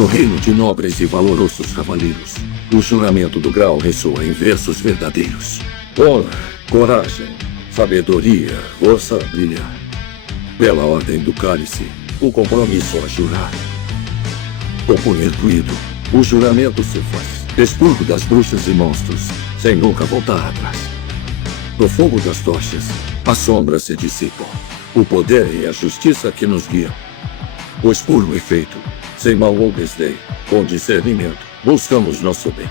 No reino de nobres e valorosos cavaleiros, o juramento do grau ressoa em versos verdadeiros. Honra, coragem, sabedoria, força a brilhar. Pela ordem do cálice, o compromisso a jurar. Com punho erguido, o juramento se faz. Expurgo das bruxas e monstros, sem nunca voltar atrás. No fogo das tochas, as sombras se dissipam. O poder e a justiça que nos guiam. Pois puro efeito, sem mal ou desdém, com discernimento, buscamos nosso bem.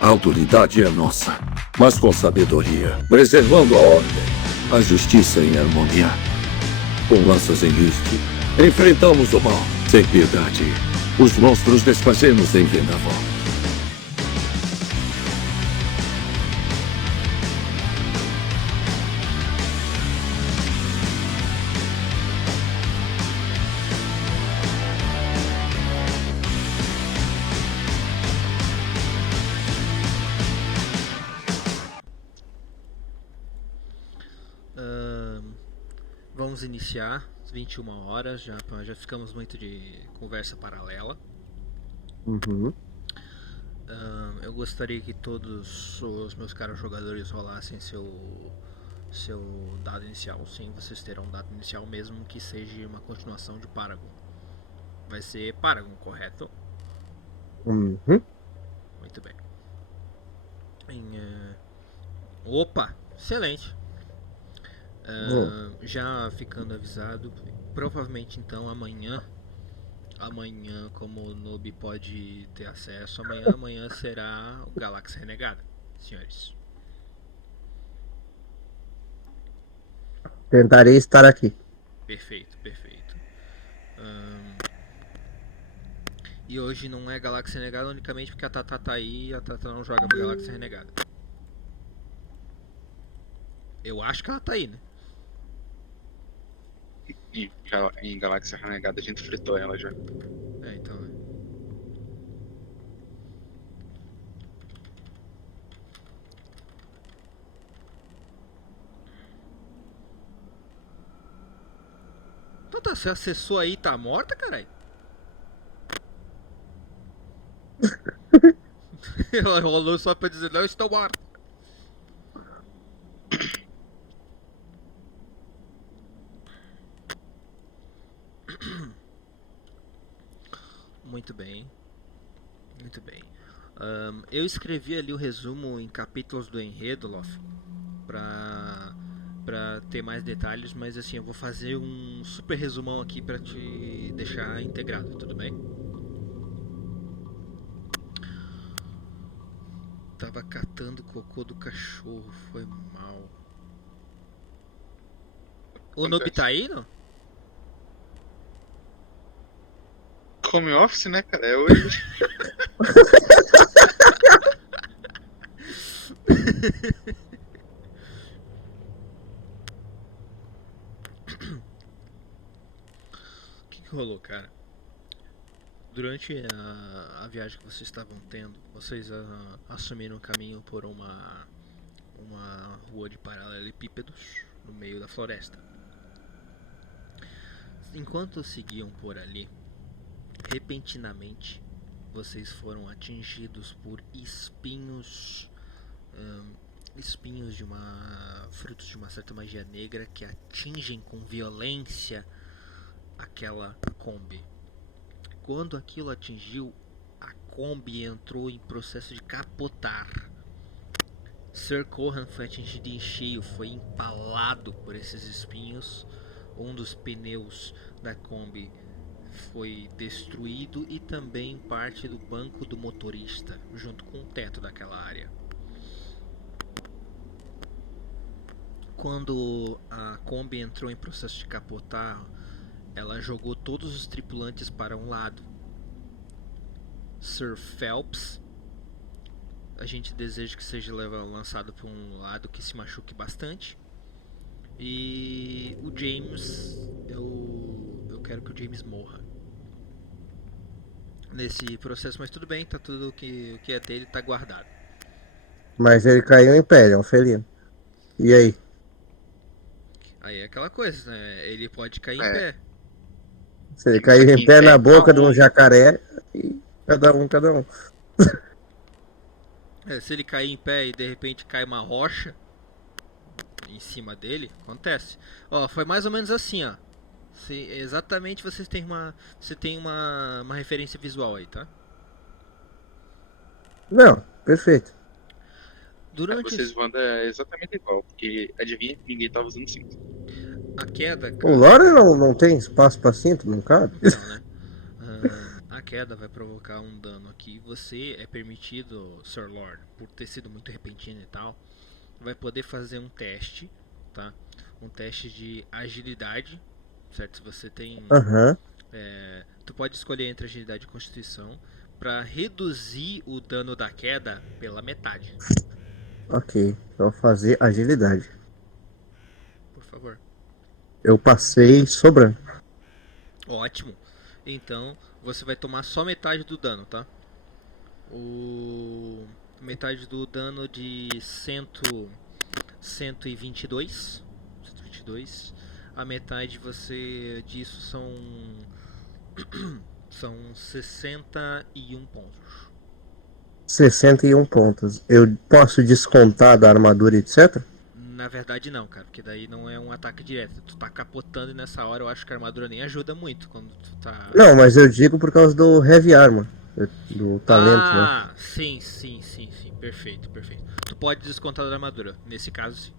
A autoridade é nossa, mas com sabedoria, preservando a ordem, a justiça em harmonia. Com lanças em risco, enfrentamos o mal, sem piedade. Os monstros desfazemos em vendaval. Vamos iniciar às 21 horas, já ficamos muito de conversa paralela. Eu gostaria que todos os meus caros jogadores rolassem seu dado inicial. Sim, vocês terão um dado inicial mesmo que seja uma continuação de Paragon. Vai ser Paragon, correto? Muito bem. Opa, excelente. Já ficando avisado, provavelmente então amanhã, como o Noob pode ter acesso, amanhã será o Galáxia Renegada, senhores. Tentarei estar aqui. Perfeito. E hoje não é Galáxia Renegada unicamente porque a Tata tá aí e a Tata não joga pra Galáxia Renegada. Eu acho que ela tá aí, né? Já em Galáxia Renegada a gente fritou ela já. Então. Então tá, você acessou aí e tá morta, caralho? Ela rolou só pra dizer, não, estou morta. Muito bem. Eu escrevi ali o resumo em capítulos do enredo, Lof, pra ter mais detalhes, mas assim, eu vou fazer um super resumão aqui pra te deixar integrado, tudo bem? Tava catando cocô do cachorro, foi mal. O Noob tá aí, não? Home office, né, cara? É hoje. O que rolou, cara? Durante a viagem que vocês estavam tendo, vocês assumiram o caminho por uma rua de paralelepípedos no meio da floresta. Enquanto seguiam por ali, repentinamente vocês foram atingidos por espinhos frutos de uma certa magia negra que atingem com violência aquela Kombi. Quando aquilo atingiu, a Kombi entrou em processo de capotar. Sir Corran foi atingido em cheio, foi empalado por esses espinhos. Um dos pneus da Kombi foi destruído e também parte do banco do motorista, junto com o teto daquela área. Quando a Kombi entrou em processo de capotar, ela jogou todos os tripulantes para um lado. Sir Phelps, a gente deseja que seja lançado para um lado que se machuque bastante. E o James, eu quero que o James morra nesse processo, mas tudo bem, tá tudo o que é dele tá guardado. Mas ele caiu em pé, é um felino. E aí? Aí é aquela coisa, né? Ele pode cair em pé. Se ele cair em pé na boca de um jacaré, E cada um. Se ele cair em pé e de repente cai uma rocha em cima dele, acontece. Ó, foi mais ou menos assim, ó. Exatamente você tem uma referência visual aí, tá? Não, perfeito. Durante Vocês voando é exatamente igual, porque adivinha, ninguém tava usando cinto. a queda, O cara. Lore não tem espaço pra cinto, não cabe? Então, né? A queda vai provocar um dano aqui. Você é permitido, Sir Lord, por ter sido muito repentino e tal, vai poder fazer um teste, tá? Um teste de agilidade, certo? Se você tem, Aham, tu pode escolher entre agilidade e constituição para reduzir o dano da queda pela metade, ok. Vou fazer agilidade. por favor. Eu passei sobrando. Ótimo. Então você vai tomar só metade do dano, tá? O metade do dano de 122. 122. A metade disso são 61 pontos. 61 pontos. Eu posso descontar da armadura, etc? Na verdade não, cara, porque daí não é um ataque direto. Tu tá capotando e nessa hora eu acho que a armadura nem ajuda muito quando tu tá. Não, mas eu digo por causa do Heavy Armor. Do talento, né? Ah, sim. Perfeito. Tu pode descontar da armadura, nesse caso sim.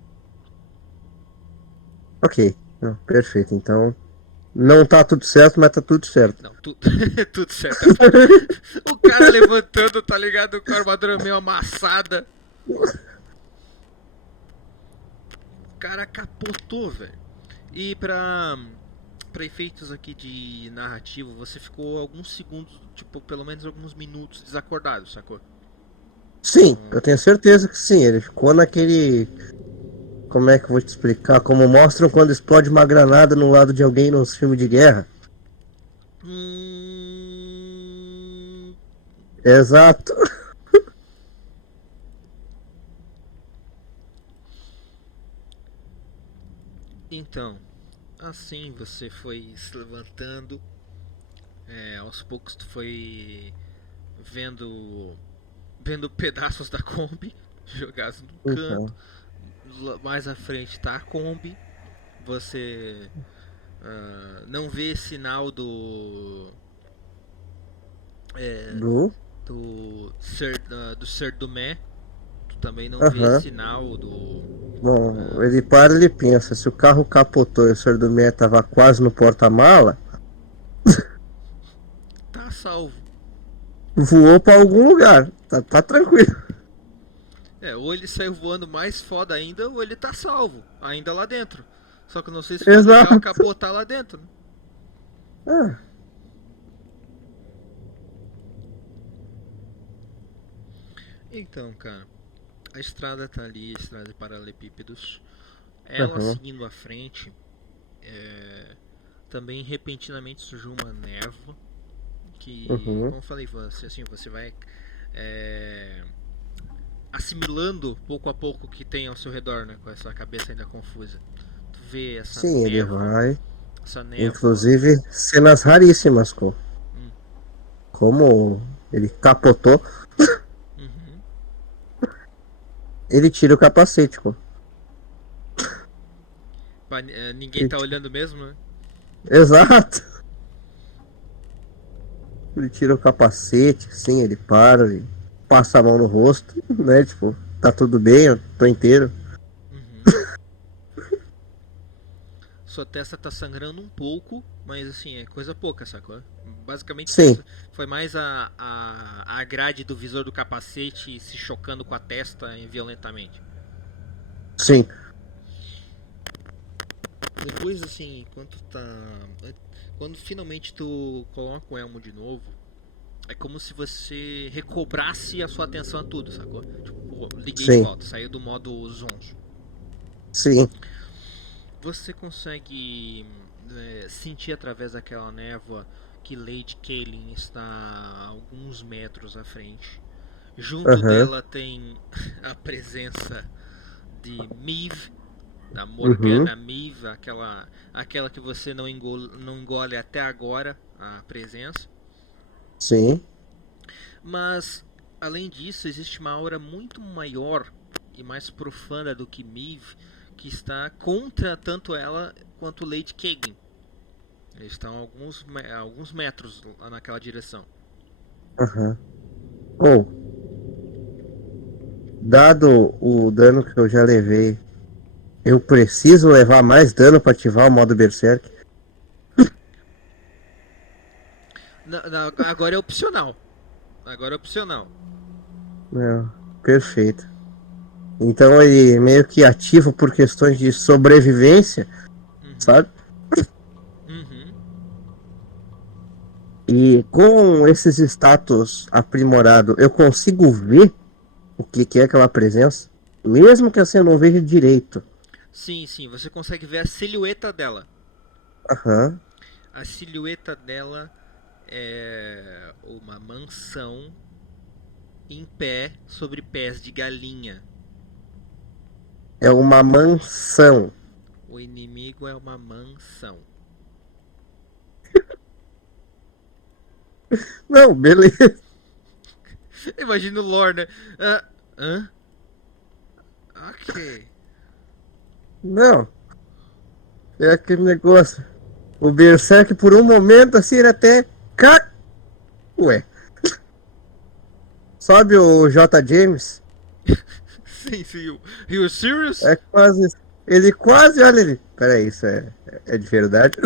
Ok. Não, perfeito. Então, não tá tudo certo, mas tá tudo certo. Não, tudo certo. O cara levantando, tá ligado? Com a armadura meio amassada. O cara capotou, velho. E pra efeitos aqui de narrativo, você ficou alguns segundos, tipo, pelo menos alguns minutos desacordado, sacou? Sim, eu tenho certeza que sim. Ele ficou naquele. Como é que eu vou te explicar? Como mostram quando explode uma granada no lado de alguém nos filmes de guerra. Exato. Então, assim você foi se levantando. Aos poucos tu foi vendo pedaços da Kombi jogados no Então, canto. Mais à frente tá a Kombi. Você não vê sinal do. do Ser Dumé. Tu também não vê Aham. sinal do. Bom, ele para e ele pensa, se o carro capotou e o Sr. Dumé tava quase no porta-mala, Tá salvo. voou pra algum lugar. Tá tranquilo. Ou ele saiu voando mais foda ainda, ou ele tá salvo, ainda lá dentro. Só que eu não sei se foi legal Exato. capotar lá dentro. Ah, Então, cara, a estrada tá ali, a estrada de paralelepípedos. Ela aham. seguindo à frente, também repentinamente surgiu uma névoa que, Uhum. como eu falei, você vai assimilando pouco a pouco o que tem ao seu redor, né, com essa cabeça ainda confusa. Tu vê Sim, ele vai. essa névoa. Inclusive, cenas raríssimas, Hum, como ele capotou, uhum. ele tira o capacete, Ninguém tá olhando mesmo, né? Exato. Ele tira o capacete, assim, ele para, ele passa a mão no rosto, né? Tipo, tá tudo bem, eu tô inteiro. Uhum. Sua testa tá sangrando um pouco, mas assim, é coisa pouca, sacou? Basicamente Sim, foi mais a grade do visor do capacete se chocando com a testa violentamente. sim. Depois, assim, quando finalmente tu coloca o elmo de novo, é como se você recobrasse a sua atenção a tudo, sacou? Tipo, pô, liguei de Sim, volta, saiu do modo zonzo. sim. Você consegue sentir através daquela névoa que Lady Kaelin está a alguns metros à frente. Junto Aham. dela tem a presença de Miv, da Uhum. Morgana Miv, aquela que você não engole até agora a presença. Sim. Mas, além disso, existe uma aura muito maior e mais profunda do que Maeve, que está contra tanto ela quanto Lady Caitlyn. Eles estão a alguns metros lá naquela direção. Aham. Ou, dado o dano que eu já levei, eu preciso levar mais dano pra ativar o modo Berserk? Agora é opcional. Agora é opcional. Não, perfeito. Então ele meio que ativa por questões de sobrevivência, Uhum. sabe? Uhum. E com esses status aprimorados, eu consigo ver o que é aquela presença, mesmo que assim eu não veja direito. Sim, sim, você consegue ver a silhueta dela. Aham. A silhueta dela é uma mansão em pé sobre pés de galinha. É uma mansão. O inimigo é uma mansão. Não, beleza. Imagina o lore, né? Ah, hã? Ok. Não. É aquele negócio. O Berserk por um momento assim ele até. Ué. Sabe o J. James? Sim, sim. You serious? É quase. Ele quase. Olha ele. Peraí, isso é de verdade?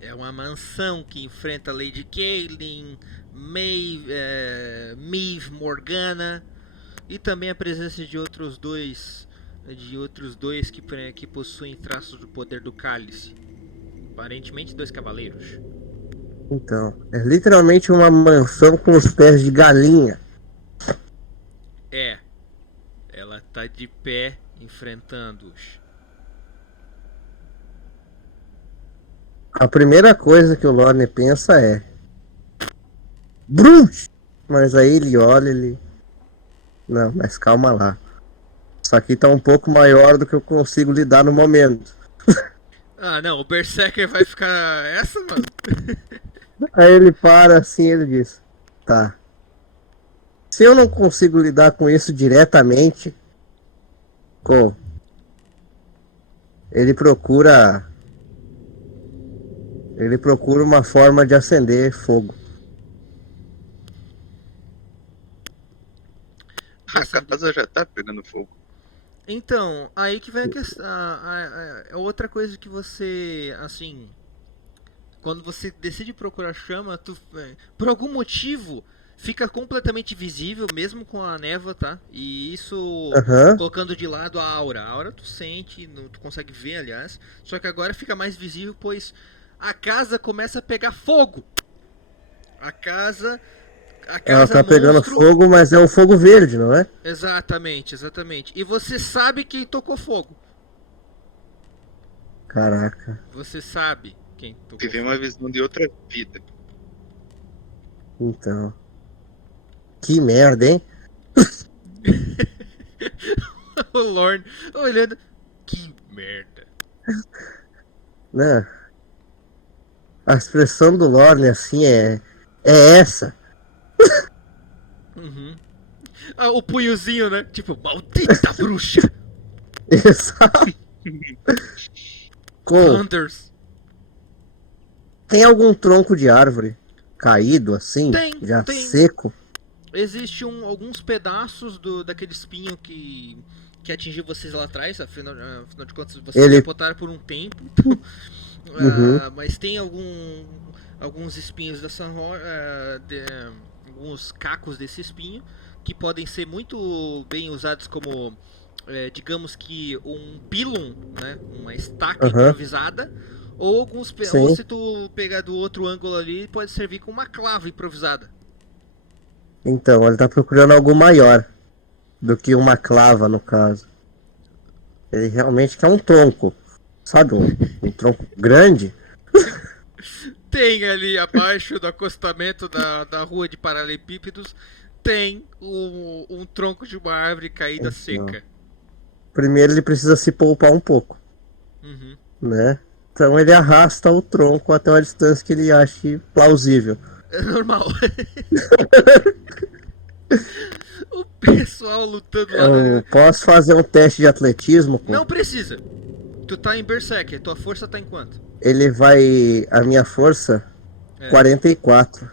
É uma mansão que enfrenta Lady Caitlyn, Maeve, Morgana e também a presença de outros dois que possuem traços do poder do cálice. Aparentemente 2 cavaleiros. Então, é literalmente uma mansão com os pés de galinha. É, ela tá de pé enfrentando-os. A primeira coisa que o Lorne pensa é. Bruxa! Mas aí ele olha, ele. Não, mas calma lá. Isso aqui tá um pouco maior do que eu consigo lidar no momento. Ah, não, o Berserker vai ficar essa, mano? Aí ele para assim, ele diz: Tá. Se eu não consigo lidar com isso diretamente, pô, ele procura. Ele procura uma forma de acender fogo. A casa já tá pegando fogo. Então, aí que vem a questão. Outra coisa que você, assim, quando você decide procurar chama, por algum motivo fica completamente visível, mesmo com a névoa, tá? E isso Aham. colocando de lado a aura. A aura tu sente, tu consegue ver, aliás. Só que agora fica mais visível, pois a casa começa a pegar fogo. A casa Ela tá monstro. pegando fogo, mas é um fogo verde, não é? Exatamente, exatamente. E você sabe quem tocou fogo. Caraca. Você sabe quem tocou Teve fogo. uma visão de outra vida. Então. Que merda, hein? O Lorne olhando. Que merda. Né? A expressão do Lorne assim é essa. Uhum. Ah, o punhozinho, né? Tipo, maldita bruxa. Exato. Com, Thunders. tem algum tronco de árvore caído assim, já Tem. seco? Existe alguns pedaços daquele espinho que atingiu vocês lá atrás. Afinal de contas, vocês capotaram por um tempo. Então, Uhum. mas tem alguns espinhos alguns cacos desse espinho que podem ser muito bem usados como, digamos que um pilum, né? Uma estaca Aham. improvisada. Ou Sim. se tu pegar do outro ângulo ali, pode servir como uma clava improvisada. Então, ele tá procurando algo maior do que uma clava, no caso. Ele realmente quer um tronco. Sabe, um tronco grande? Tem ali abaixo do acostamento da rua de paralelepípedos, tem um tronco de uma árvore caída seca. Primeiro ele precisa se poupar um pouco, Uhum. né? Então ele arrasta o tronco até uma distância que ele ache plausível. É normal. O pessoal lutando lá. Eu posso fazer um teste de atletismo? Pô? Não precisa. Tu tá em Berserker, tua força tá em quanto? Ele vai. A minha força, É. 44.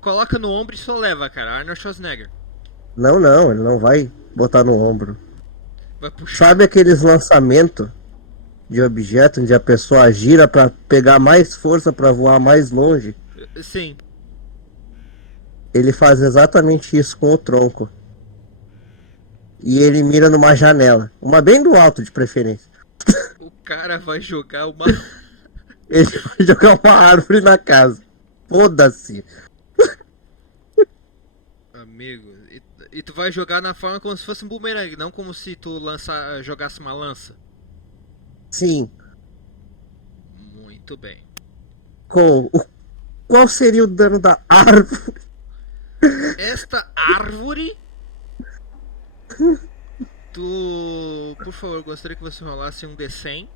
Coloca no ombro e só leva, cara. Arnold Schwarzenegger. Não, ele não vai botar no ombro. Vai puxar. Sabe aqueles lançamentos de objeto onde a pessoa gira pra pegar mais força pra voar mais longe? Sim. Ele faz exatamente isso com o tronco. E ele mira numa janela. Uma bem do alto, de preferência. O cara vai jogar uma. Ele vai jogar uma árvore na casa. Foda-se. Amigo. E tu vai jogar na forma como se fosse um boomerang, não como se tu jogasse uma lança. Sim. Muito bem. Qual seria o dano da árvore? Esta árvore. Tu. Por favor, gostaria que você rolasse um D100.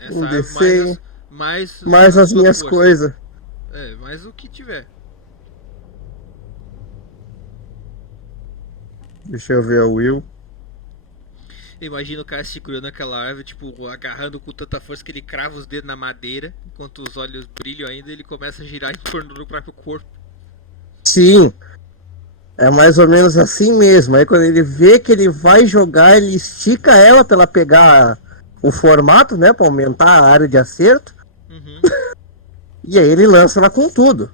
Essa Um árvore D100, mais a as sua minhas força. coisas. É, mais o que tiver. Deixa eu ver o Will. Imagina o cara segurando aquela árvore, tipo, agarrando com tanta força que ele crava os dedos na madeira, enquanto os olhos brilham ainda, ele começa a girar em torno do próprio corpo. Sim. É mais ou menos assim mesmo. Aí quando ele vê que ele vai jogar, ele estica ela pra ela pegar o formato, né? Pra aumentar a área de acerto. Uhum. E aí ele lança ela com tudo.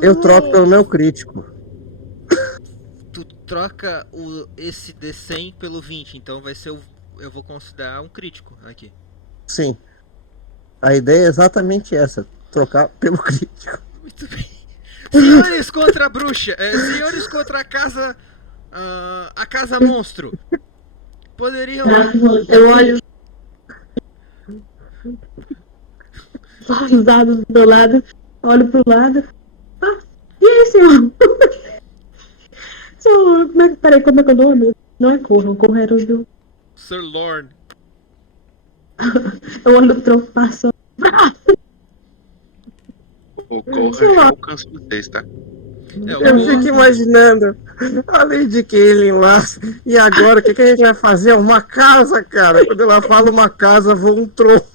Eu troco pelo meu crítico. Tu troca esse D100 pelo 20, então vai ser eu vou considerar um crítico aqui. Sim. A ideia é exatamente essa. Trocar pelo crítico. Muito bem. Senhores contra a bruxa, senhores contra a casa. A casa monstro. Poderiam. Eu olho os dados do meu lado, olho pro lado. Ah, e aí, senhor? Senhor, peraí, como é que é o nome? Não é Corra, o Corra era o do. Sir Lorne. Eu olho o tronco passando. O Corra alcança vocês, tá? Eu fico imaginando a Lady Kaylin lá. E agora, o que a gente vai fazer? Uma casa, cara. Quando ela fala uma casa, voa um tronco.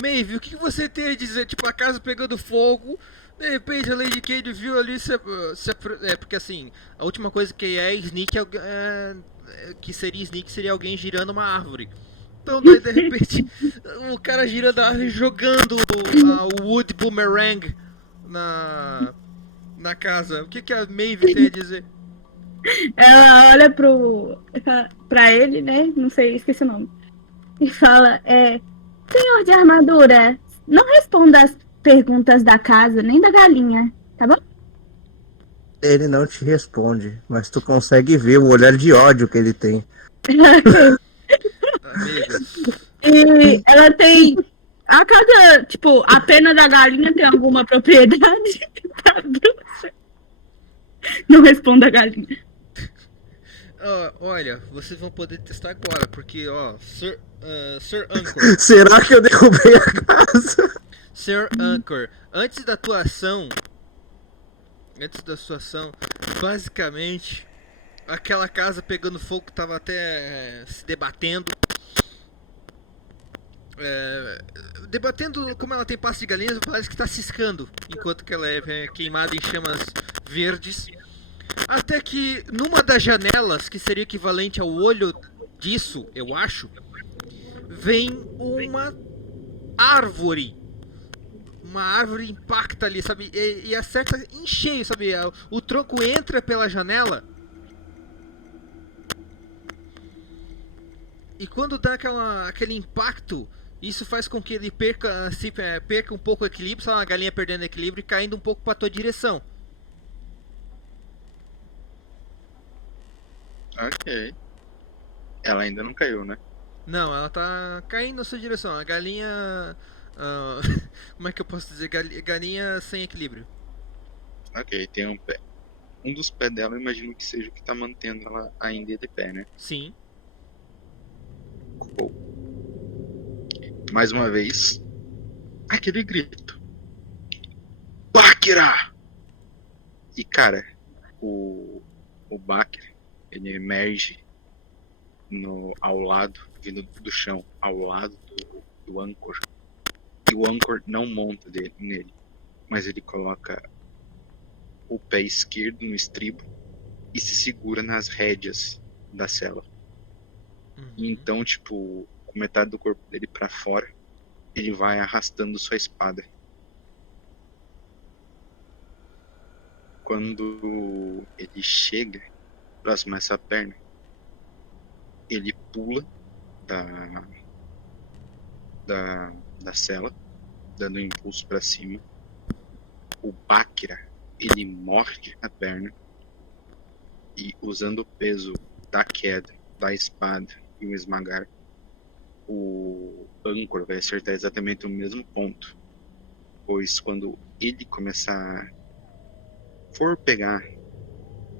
Maeve, o que você tem a dizer? Tipo, a casa pegando fogo. De repente a Lady Cade viu ali porque assim, a última coisa que é sneak que seria sneak seria alguém girando uma árvore. Então daí de repente o cara girando a árvore jogando o wood boomerang na casa. O que a Maeve tem a dizer? Ela olha pra ele, né? Não sei, esqueci o nome. E fala, senhor de armadura, não responda as perguntas da casa, nem da galinha, tá bom? Ele não te responde, mas tu consegue ver o olhar de ódio que ele tem. E ela tem... A casa, tipo, a pena da galinha tem alguma propriedade pra bruxa? Não responda a galinha. Olha, vocês vão poder testar agora, porque, Sir Anchor. Será que eu derrubei a casa? Sir Anchor, antes da sua ação, basicamente, aquela casa pegando fogo tava até se debatendo. Debatendo como ela tem passo de galinhas, parece que está ciscando, enquanto que ela é queimada em chamas verdes. Até que numa das janelas, que seria equivalente ao olho disso, eu acho, vem uma árvore. Uma árvore impacta ali, sabe? E acerta em cheio, sabe? O tronco entra pela janela. E quando dá aquele impacto, isso faz com que ele perca um pouco o equilíbrio, sabe? A galinha perdendo equilíbrio e caindo um pouco para tua direção. Ok. Ela ainda não caiu, né? Não, ela tá caindo na sua direção. A galinha... como é que eu posso dizer? Galinha sem equilíbrio. Ok, tem um pé. Um dos pés dela, eu imagino que seja o que tá mantendo ela ainda de pé, né? Sim. Ou, mais uma vez, aquele grito. Bakira! E, cara, o Bakira, ele emerge ao lado, vindo do chão, ao lado do Anchor. E o Anchor não monta nele, mas ele coloca o pé esquerdo no estribo e se segura nas rédeas da cela. E então, tipo, com metade do corpo dele pra fora, ele vai arrastando sua espada. Quando ele chega próximo a essa perna, ele pula da cela, dando um impulso para cima. O Bakira, ele morde a perna e, usando o peso da queda, da espada e o esmagar, o Anchor vai acertar exatamente o mesmo ponto, pois quando ele começar for pegar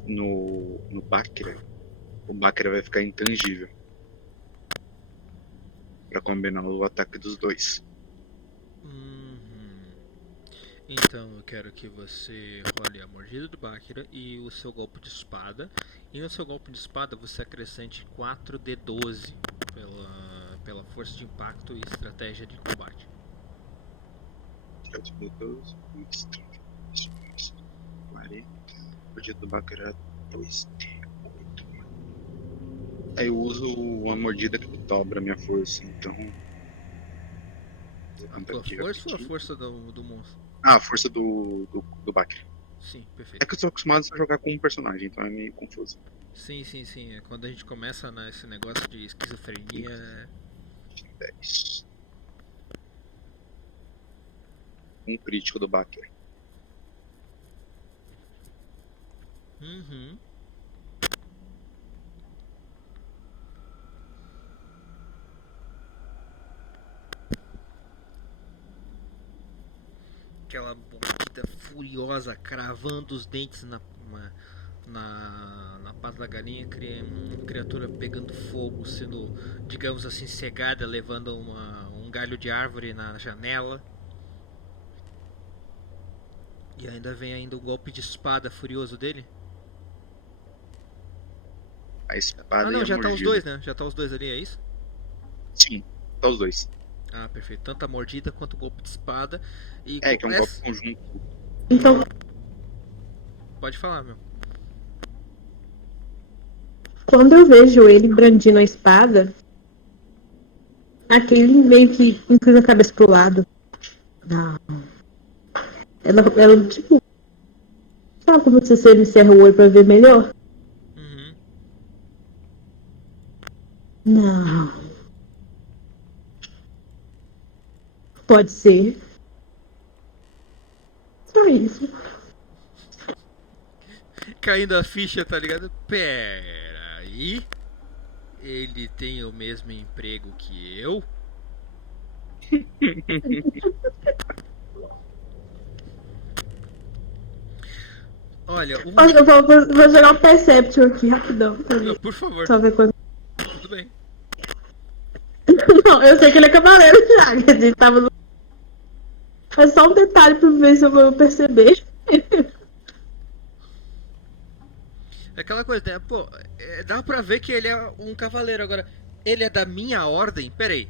no Bakira, o Bakira vai ficar intangível para combinar o ataque dos dois. Então eu quero que você role a mordida do Bakira e o seu golpe de espada. E no seu golpe de espada você acrescente 4d12 pela força de impacto e estratégia de combate. 4d12, 40. Mordida do Bakira 2d8. Aí eu uso uma mordida que dobra a minha força, então. A tua força ou a força do monstro? Ah, a força do Bakira. Sim, perfeito. É que eu tô acostumado a jogar com um personagem, então é meio confuso. Sim. É quando a gente começa nesse negócio de esquizofrenia. 10. Um crítico do Bakira. Aquela mordida furiosa cravando os dentes na pata da galinha, uma criatura pegando fogo, sendo, digamos assim, cegada, levando um galho de árvore na janela. E ainda vem o golpe de espada furioso dele. A espada não, e a já mordida. tá os dois, né? Já tá os dois ali, é isso? Sim, tá os dois. Ah, perfeito. Tanto a mordida quanto o golpe de espada. E que é um golpe conjunto. Então, pode falar, meu. quando eu vejo ele brandindo a espada, aquele meio que inclina a cabeça pro lado. Não. Ela tipo. Sabe quando você encerra o olho pra ver melhor? Não. Pode ser. Só isso. Caindo a ficha, tá ligado? Pera aí. Ele tem o mesmo emprego que eu? Olha, Eu vou jogar um Perception aqui, rapidão. Por favor. Só ver quando. Tudo bem. Não, eu sei que ele é cavaleiro já, que a gente tava no... É só um detalhe pra ver se eu vou perceber. Aquela coisa, né? Pô, dá pra ver que ele é um cavaleiro. Agora, ele é da minha ordem? Peraí.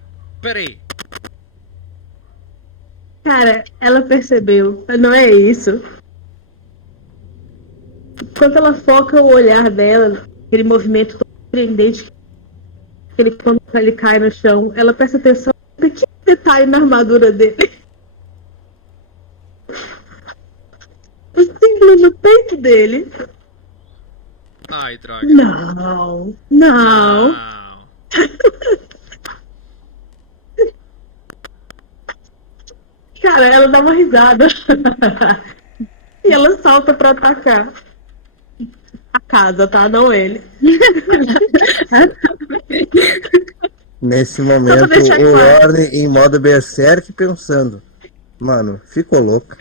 Cara, ela percebeu, mas não é isso. Quando ela foca o olhar dela, aquele movimento todo surpreendente, quando ele cai no chão, ela presta atenção em um pequeno detalhe na armadura dele. O símbolo no peito dele. Ai, droga. Não. Cara, ela dá uma risada. E ela salta pra atacar. A casa, tá? Não ele. Nesse momento, o Lorne em modo berserk pensando. Mano, ficou louco.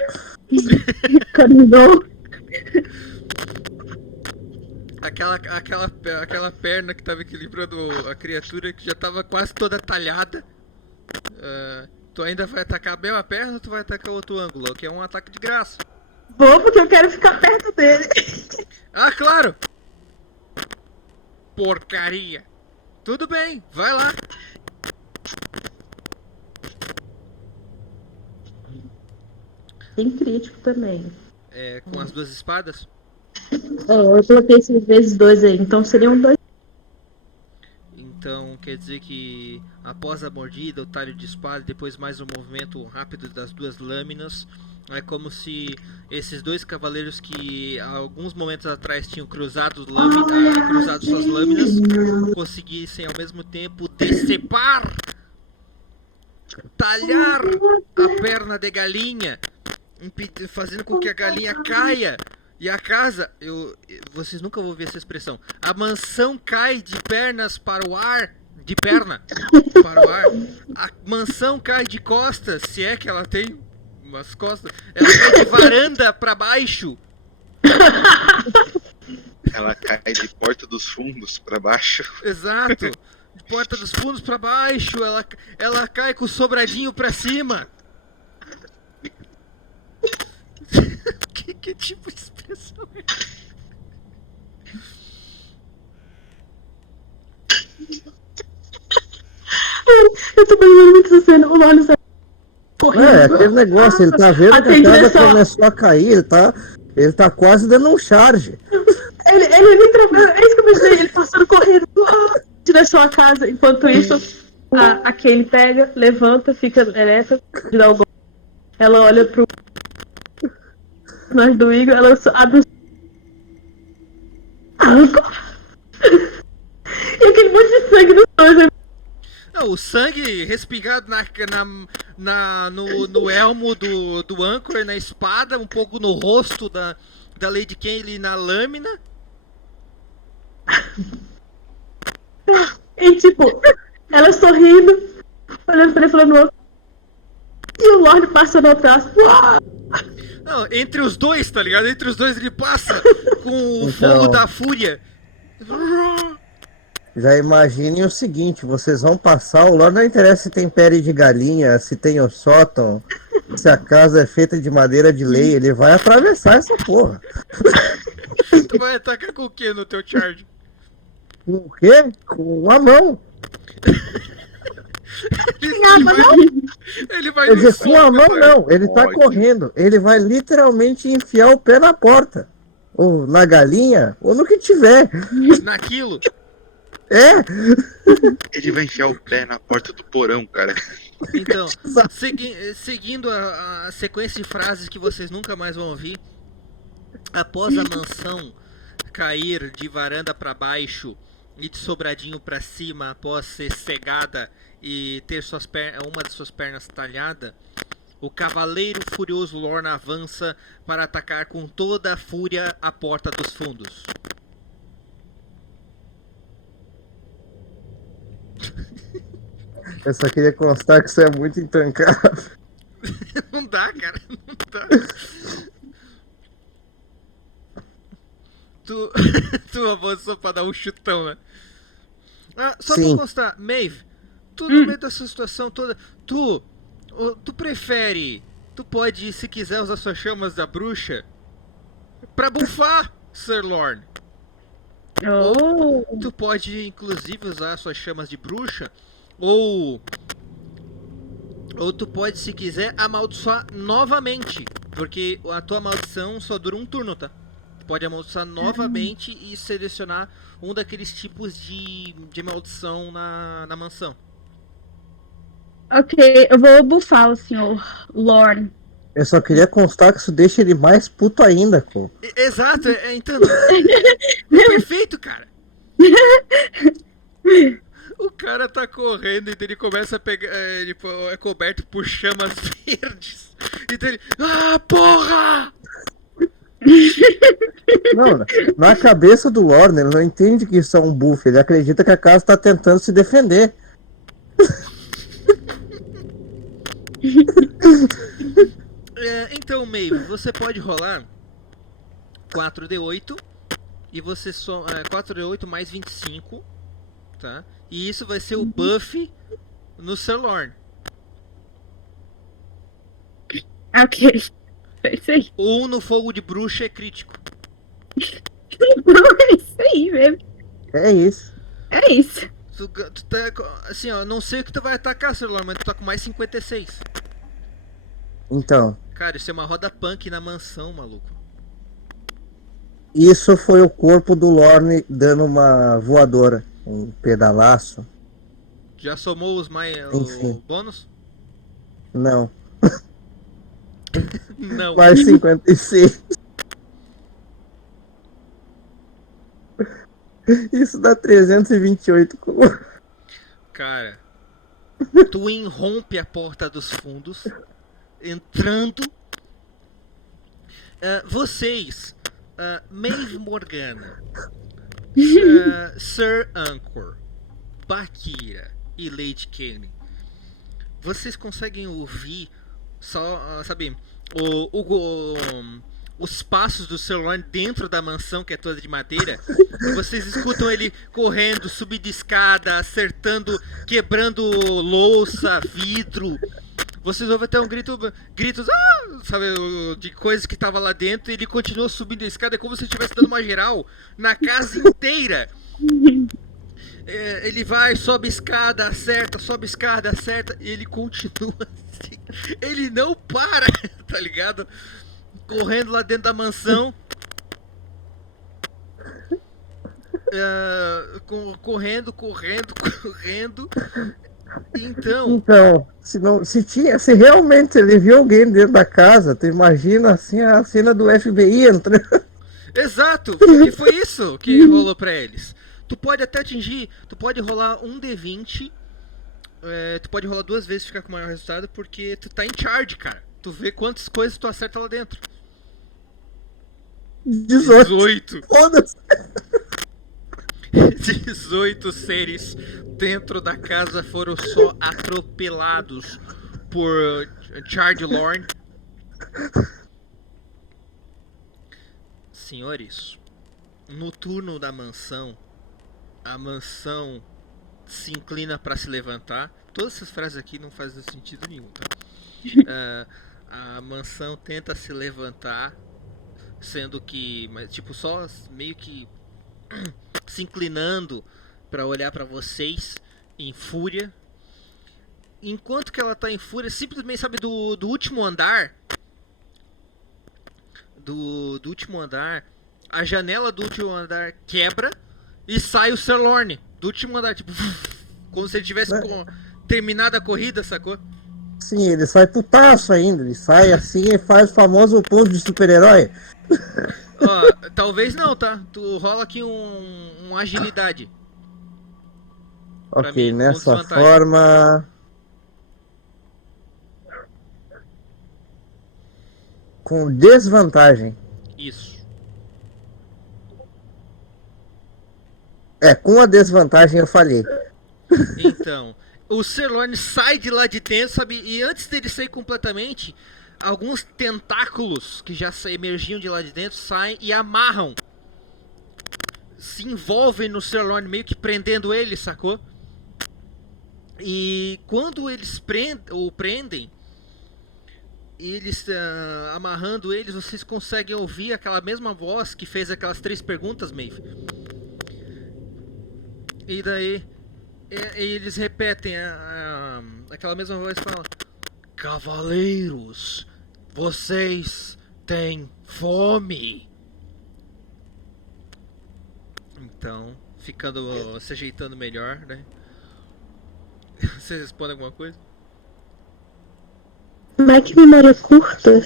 Caminhou. aquela perna que tava equilibrando a criatura que já tava quase toda talhada. Tu ainda vai atacar a mesma perna ou tu vai atacar outro ângulo? Que é um ataque de graça. Vou porque eu quero ficar perto dele. Ah, claro! Porcaria! Tudo bem, vai lá. Tem crítico também. Com as duas espadas? Eu coloquei esses vezes 2 aí, então seriam 2. Então quer dizer que após a mordida, o talho de espada, depois mais um movimento rápido das duas lâminas, é como se esses dois cavaleiros que há alguns momentos atrás tinham cruzado suas lâminas conseguissem ao mesmo tempo decepar, talhar a perna de galinha, fazendo com que a galinha caia. E a casa, vocês nunca vão ver essa expressão. A mansão cai de pernas para o ar. De perna para o ar. A mansão cai de costas, se é que ela tem umas costas. Ela cai de varanda para baixo. Ela cai de porta dos fundos para baixo. Exato. De porta dos fundos para baixo. Ela cai com o sobradinho para cima. Que tipo de expressão é essa? Eu tô pensando muito essa cena. O Lorne sai correndo. Aquele negócio, ele tá vendo que a casa começou a cair, ele tá quase dando um charge. Ele nem trabalha. É isso que eu pensei. Ele passando correndo. Direção à casa. Enquanto isso, a Kaylee pega, levanta, fica ereta, de dar o golpe. Ela olha pro nós do Igor, ela abre e aquele monte de sangue dos dois. Não, o sangue respingado no elmo do Anchor, na espada, um pouco no rosto da Lady Kaylee, na lâmina. E tipo, ela sorrindo, olhando pra ele, falando outro. E o Lorde passando atrás. Não, entre os dois, tá ligado? Entre os dois ele passa com o fogo da fúria. Já imaginem o seguinte, vocês vão passar, o Lorde não interessa se tem pele de galinha, se tem o sótão, se a casa é feita de madeira de lei, ele vai atravessar essa porra. Tu vai atacar com o que no teu charge? Com o quê? Com a mão. Ele vai Quer dizer, com a mão não, ele tá Pode. correndo, ele vai literalmente enfiar o pé na porta, ou na galinha, ou no que tiver. naquilo. É, Ele vai enfiar o pé na porta do porão, cara. Então, seguindo a sequência de frases que vocês nunca mais vão ouvir, após a mansão cair de varanda para baixo e de sobradinho para cima após ser cegada e ter uma de suas pernas talhada, o cavaleiro furioso Lorne avança para atacar com toda a fúria a porta dos fundos. eu só queria constar que isso é muito intancável. Não dá, cara, não dá. Tu avançou pra dar um chutão, né? Só Sim. pra constar, Maeve, tu no meio dessa situação toda, tu prefere, tu pode, se quiser, usar suas chamas da bruxa pra bufar Sir Lorne. Oh. Tu pode, inclusive, usar suas chamas de bruxa, ou tu pode, se quiser, amaldiçoar novamente, porque a tua maldição só dura um turno, tá? Tu pode amaldiçoar novamente e selecionar um daqueles tipos de maldição na mansão. Ok, eu vou bufar o senhor Lorne. Eu só queria constar que isso deixa ele mais puto ainda, pô. Exato, então. Perfeito, cara. O cara tá correndo e ele começa a pegar. Ele é coberto por chamas verdes. Então ele. Ah, porra! Não, na cabeça do Lorne, ele não entende que isso é um buff, ele acredita que a casa tá tentando se defender. Então, Maeve, você pode rolar 4d8 E você soma 4d8 mais 25, tá? E isso vai ser o buff no Sir Lorne. Ok. É isso aí. 1 no fogo de bruxa é crítico. É isso aí mesmo. É isso. É isso. Tu tá, assim, ó, não sei o que tu vai atacar, Sir Lorne, mas tu tá com mais 56. Então, Cara, isso é uma roda punk na mansão, maluco. isso foi o corpo do Lorne dando uma voadora. Um pedalaço. Já somou os mais Enfim. o bônus? Não. Não. Mais 56. Isso dá 328. Cara, tu irrompe a porta dos fundos, entrando. Vocês, Maeve Morgana, Sir Anchor, Bakira e Lady Kane, vocês conseguem ouvir só, sabe, os passos do Sir Lorne dentro da mansão, que é toda de madeira, e vocês escutam ele correndo, subindo escada, acertando, quebrando louça, vidro. Vocês ouvem até gritos, sabe, de coisas que tava lá dentro, e ele continua subindo a escada, é como se estivesse dando uma geral na casa inteira. Ele vai, sobe escada, acerta, e ele continua assim. Ele não para, tá ligado? Correndo lá dentro da mansão. Correndo. Então, Se realmente ele viu alguém dentro da casa, tu imagina assim a cena do FBI entrando. exato, porque foi isso que rolou pra eles. Tu pode até atingir, tu pode rolar um D20, tu pode rolar 2 vezes e ficar com o maior resultado, porque tu tá em charge, cara. Tu vê quantas coisas tu acerta lá dentro. 18. Foda-se. 18 seres dentro da casa foram só atropelados por Charge Lorne. Senhores, no turno da mansão, a mansão se inclina para se levantar. Todas essas frases aqui não fazem sentido nenhum, tá? A mansão tenta se levantar, sendo que, mas tipo, só meio que se inclinando para olhar para vocês em fúria. Enquanto que ela tá em fúria, simplesmente, sabe, do último andar, do último andar, a janela do último andar quebra e sai o Sir Lorne do último andar, tipo, como se ele tivesse terminado a corrida, sacou? Sim, ele sai putaço ainda. Ele sai assim e faz o famoso pose de super-herói. Ó, talvez não, tá? Tu rola aqui um agilidade. Pra Ok, mim, nessa com desvantagem. forma. Com desvantagem. Isso. Com a desvantagem eu falhei. Então, o Sir Lorne sai de lá de dentro, sabe? E antes dele sair completamente, alguns tentáculos que já emergiam de lá de dentro saem e amarram. Se envolvem no Sir Lorne, meio que prendendo ele, sacou? E quando eles prendem, eles amarrando eles, vocês conseguem ouvir aquela mesma voz que fez aquelas 3 perguntas, Maeve. E daí eles repetem aquela mesma voz e falam: Cavaleiros, vocês têm fome? Então, ficando se ajeitando melhor, né? Vocês respondem alguma coisa? Mas que memória curta.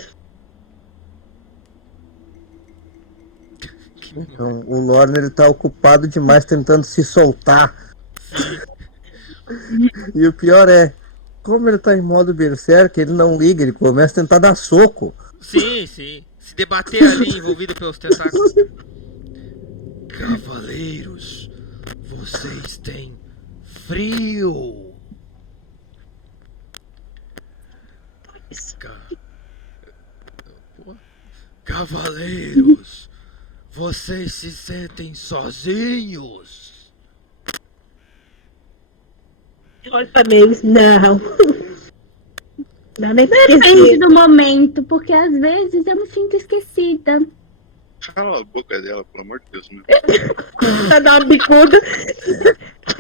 Então, o Lorne ele tá ocupado demais tentando se soltar. E o pior é, como ele tá em modo berserker, ele não liga, ele começa a tentar dar soco. Sim. Se debater ali envolvido pelos tentáculos. Cavaleiros, vocês têm frio. Cavaleiros, Vocês se sentem sozinhos? Olha pra Mavis. Não. Não, nem Depende esqueci. do momento, porque às vezes eu me sinto esquecida. Cala a boca dela, pelo amor de Deus, meu. Pra dar uma bicuda.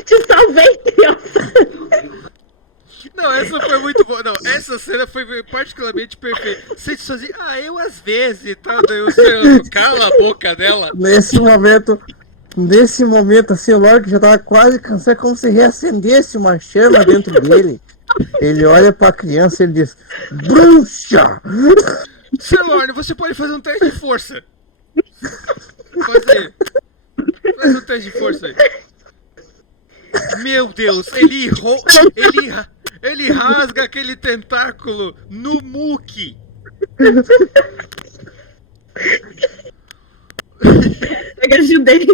Te salvei, criança. Não, essa foi muito boa. Não, essa cena foi particularmente perfeita. Você sozinho. Ah, eu às vezes e tal. Daí o senhor cala a boca dela. Nesse momento, assim, o Lork já tava quase cansado, como se reacendesse uma chama dentro dele. Ele olha pra criança e ele diz: bruxa! Sir Lorne, você pode fazer um teste de força. Faz aí. Faz um teste de força aí. Meu Deus, ele rasga aquele tentáculo no muque. Eu ajudei.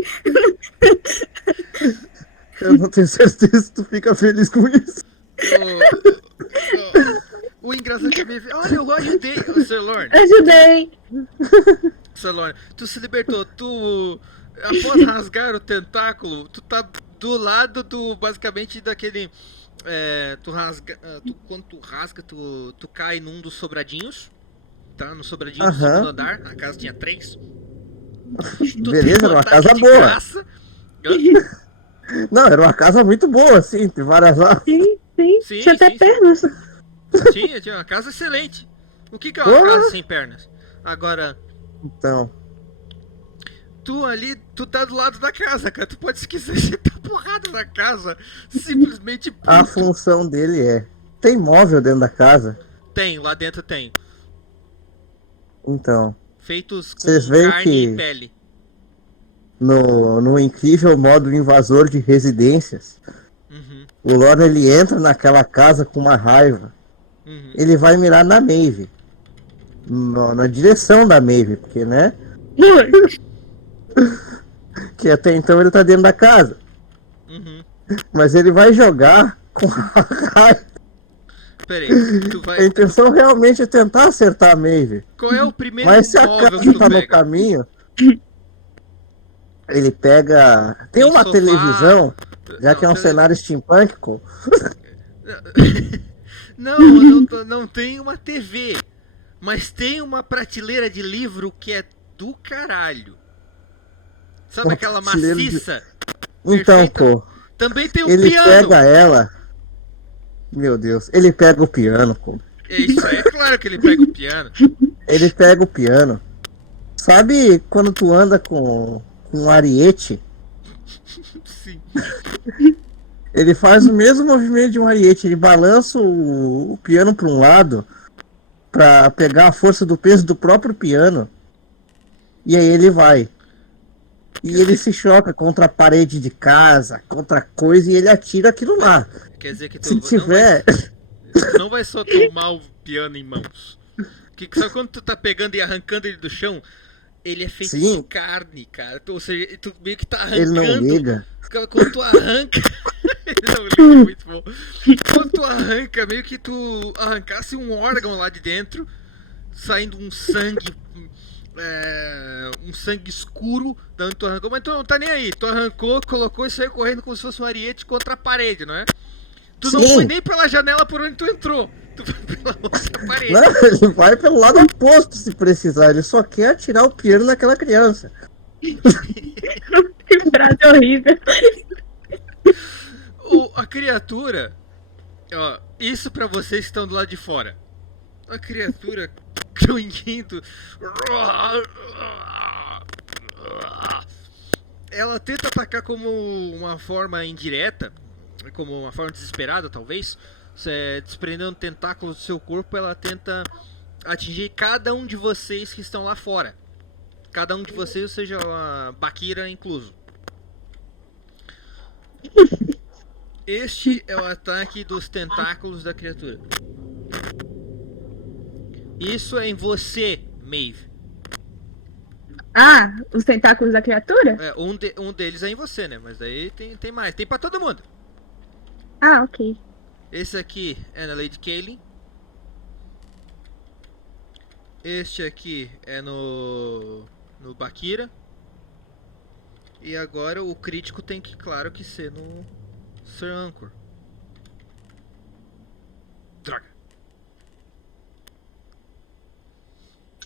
Eu não tenho certeza se tu fica feliz com isso. O engraçado é que olha, eu ajudei, Sir Lorne. Ajudei. Sir Lorne, tu se libertou, tu após rasgar o tentáculo, tu tá do lado do, basicamente, daquele quando tu rasga, tu cai num dos sobradinhos, tá? No sobradinho do segundo andar, a casa tinha 3. Beleza, era uma casa boa. Graça. Não, era uma casa muito boa, assim, tem várias lá. Sim. Sim, Tinha até sim. pernas. Tinha uma casa excelente. O que é uma casa sem pernas? Agora, Então, tu tá do lado da casa, cara. Tu pode, se quiser, você tá porrada na casa. Simplesmente a puto. função dele é: tem móvel dentro da casa? Tem, lá dentro tem. Então, Feitos com Vocês veem carne que- e pele. no incrível modo invasor de residências, Uhum, o Lorne ele entra naquela casa com uma raiva. uhum. Ele vai mirar na Maeve. Na direção da Maeve, porque, né? Que até então ele tá dentro da casa. Uhum. Mas ele vai jogar com a raiva. Pera aí, tu A vai... intenção realmente é tentar acertar a Maeve. Qual é o primeiro Mas se a móvel casa que tu tá no pega? caminho, ele pega. Tem Tem uma sofá. televisão, já que é um Não, cenário steampunk, não tem uma TV, mas tem uma prateleira de livro que é do caralho. Sabe Uma aquela prateleira de- maciça? Então, Perfeita. pô, Também tem um ele piano. pega ela. Meu Deus, ele pega o piano, pô. É isso aí, é claro que ele pega o piano. Ele pega o piano. Sabe quando tu anda com um ariete? Sim. Ele faz o mesmo movimento de um ariete. Ele balança o piano para um lado para pegar a força do peso do próprio piano. E aí ele vai. E ele se choca contra a parede de casa, contra coisa, e ele atira aquilo lá. Quer dizer que tu Se tiver. não vai só tomar o piano em mãos. Que só quando tu tá pegando e arrancando ele do chão, ele é feito Sim. de carne, cara. Ou seja, tu meio que tá Ele não arrancando. liga. Quando tu arranca. Ele não liga, é muito bom. Quando tu arranca, meio que tu arrancasse um órgão lá de dentro, saindo um sangue. Um sangue escuro da onde tu arrancou, mas tu não tá nem aí. Tu arrancou, colocou e saiu correndo como se fosse um ariete contra a parede, não é? Tu não Sim. foi nem pela janela por onde tu entrou. Tu foi pela outra parede. Não, ele vai pelo lado oposto se precisar. Ele só quer atirar o piano naquela criança. Que frase horrível. A criatura. Ó, isso pra vocês que estão do lado de fora. A criatura grunhindo. Ela tenta atacar como uma forma indireta, como uma forma desesperada, talvez. Desprendendo tentáculos do seu corpo, ela tenta atingir cada um de vocês que estão lá fora. Cada um de vocês, ou seja, a Bakira incluso. Este é o ataque dos tentáculos da criatura. Isso é em você, Maeve. Ah, os tentáculos da criatura? Um deles é em você, né? Mas daí tem mais. Tem pra todo mundo. Ah, ok. Esse aqui é na Lady Kaylin. Este aqui é no Bakira. E agora o crítico tem que, claro, que ser no Sir Anchor. Droga.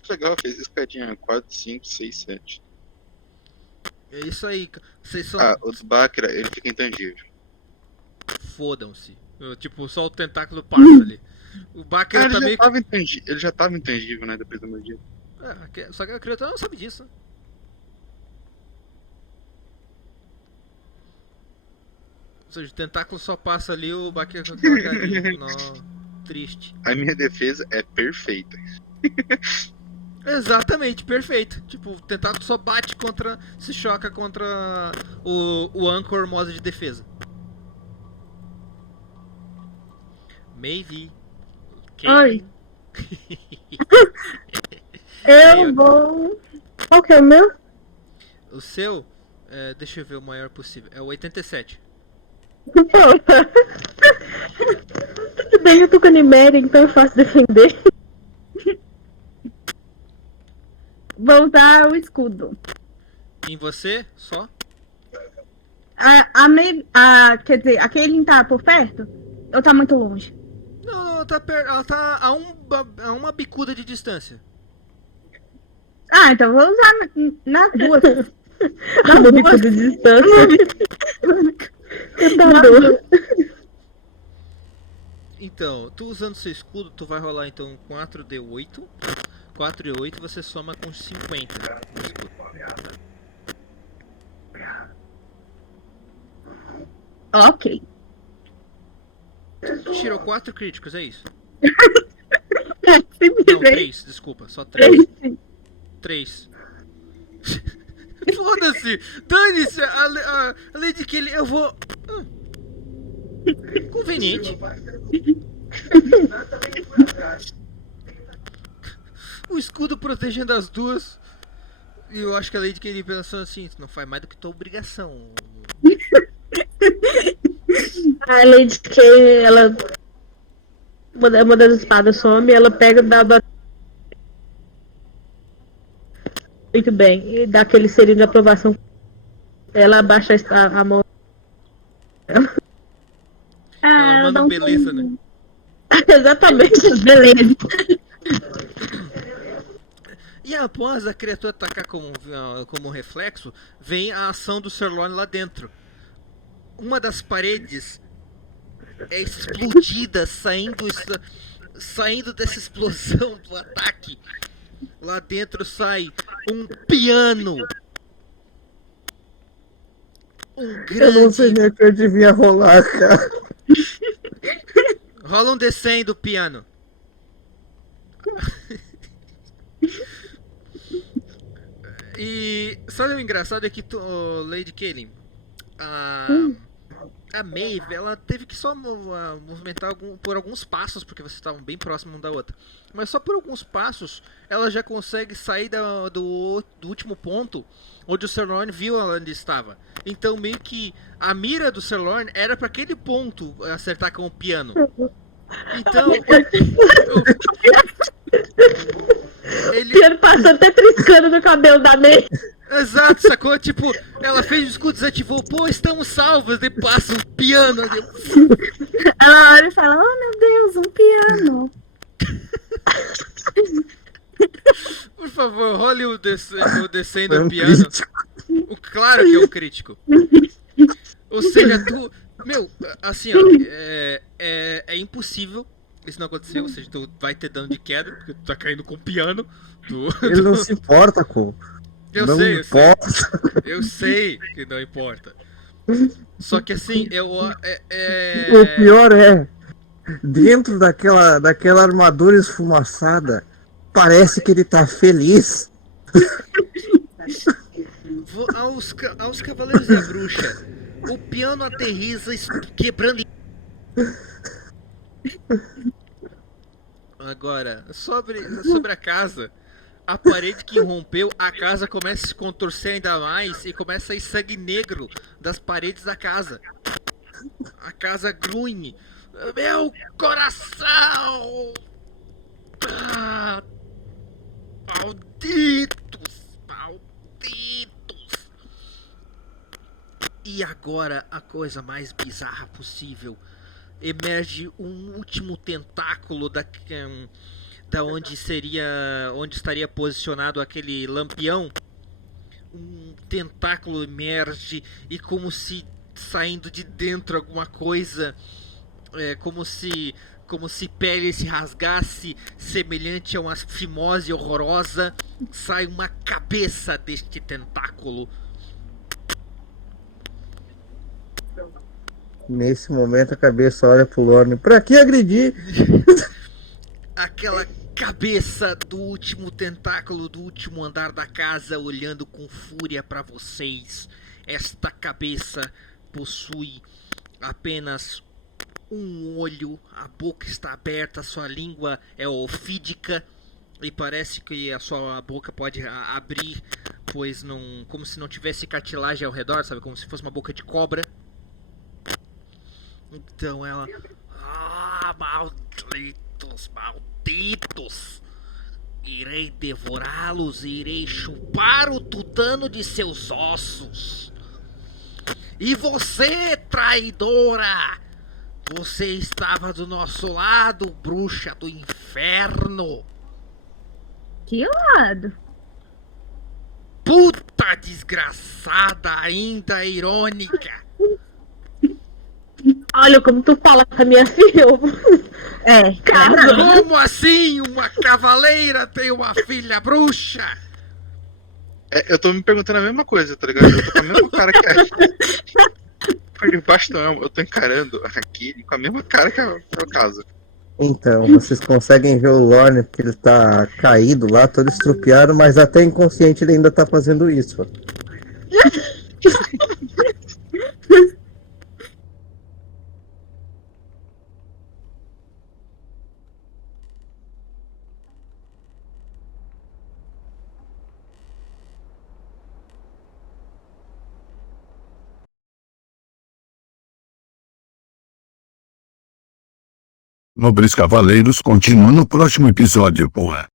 Legal, fez escadinha 4, 5, 6, 7. É isso aí. Vocês são... Ah, o do Bakra, ele fica intangível. Fodam-se. Tipo, só o tentáculo passa ali. O Baker Ele também... já tava intangível, ele já tava intangível, né, depois da magia. Só que a criatura não sabe disso. Ou seja, o tentáculo só passa ali, o Baker com aquela carinha. Triste. A minha defesa é perfeita. Exatamente, perfeito. Tipo, o tentáculo só bate contra... Se choca contra o Anchor modo de defesa. Maybe. Oi. Aí, Eu vou. Qual que é o meu? O seu, deixa eu ver o maior possível. É o 87. Tudo bem, eu tô com Animéria, então é fácil defender. Vou usar o escudo. Em você, só? Quer dizer, a Kaylin tá por perto? Ou tá muito longe? Não, ela tá a uma bicuda de distância. Ah, então vou usar nas duas. Uma bico de distância. Nas duas. Então, tu usando seu escudo, tu vai rolar então 4d8. 4 e 8 você soma com 50 no escudo. Ok. Tu tirou 4 críticos, é isso? Simplesmente. Não, 3, desculpa, só 3. 3. Foda-se! Dane-se! A Lady Kelly, eu vou. Conveniente. O escudo protegendo as duas. E eu acho que a Lady Kelly pensando assim: não faz mais do que tua obrigação. A Lady Kay, ela. Uma das espadas some, ela pega dá. Muito bem. E dá aquele selinho de aprovação. Ela abaixa a mão. Ela manda dá beleza, né? Exatamente. Beleza. E após a criatura atacar como reflexo, vem a ação do Sirloin lá dentro. Uma das paredes é explodida, saindo dessa explosão do ataque. Lá dentro sai um piano. Eu não sei nem o que eu devia rolar, cara. Rola um D100 do piano. E sabe o engraçado é que Lady Kaylin, a Maeve, ela teve que só movimentar por alguns passos, porque vocês estavam bem próximos uma da outra. Mas só por alguns passos ela já consegue sair do último ponto onde o Sirloin viu onde estava. Então meio que a mira do Sirloin era para aquele ponto acertar com o piano. Então O piano passou até triscando no cabelo da May. Exato, sacou? Tipo, ela fez o escudo, desativou, pô, estamos salvos, daí passa um piano. Ela olha e fala, oh meu Deus, um piano. Por favor, role o descendo do piano. Claro que é um crítico. Ou seja, tu... Meu, assim, ó, é impossível isso não acontecer, ou seja, tu vai ter dano de queda, porque tu tá caindo com o piano. Ele não se importa com. Eu sei que não importa. Só que assim, O pior é, dentro daquela armadura esfumaçada, parece que ele tá feliz. Aos Cavaleiros da Bruxa, o piano aterriza quebrando. Agora, sobre a casa. A parede que rompeu, a casa começa a se contorcer ainda mais e começa a sair sangue negro das paredes da casa. A casa grunhe. Meu coração! Ah, malditos! Malditos! E agora a coisa mais bizarra possível. Emerge um último tentáculo da onde estaria posicionado aquele lampião. Um tentáculo emerge e como se saindo de dentro alguma coisa, como se pele se rasgasse, semelhante a uma fimose horrorosa, sai uma cabeça deste tentáculo. Nesse momento a cabeça olha pro Lorne. Pra que agredir? Aquela cabeça do último tentáculo do último andar da casa olhando com fúria para vocês. Esta cabeça possui apenas um olho, a boca está aberta, sua língua é ofídica e parece que a sua boca pode abrir, pois não, como se não tivesse cartilagem ao redor, sabe, como se fosse uma boca de cobra. Então ela, malditos, malditos, irei devorá-los, irei chupar o tutano de seus ossos. E você, traidora, você estava do nosso lado, bruxa do inferno. Que lado? Puta desgraçada, ainda irônica. Olha como tu fala com a minha filha. É, Caso. Como assim uma cavaleira tem uma filha bruxa? Eu tô me perguntando a mesma coisa, tá ligado? Eu tô com a mesma cara que a... Por debaixo eu tô encarando aqui com a mesma cara que é o caso. Então, vocês conseguem ver o Lorne, porque ele tá caído lá, todo estrupiado, mas até inconsciente ele ainda tá fazendo isso. Nobres Cavaleiros continua no próximo episódio, porra.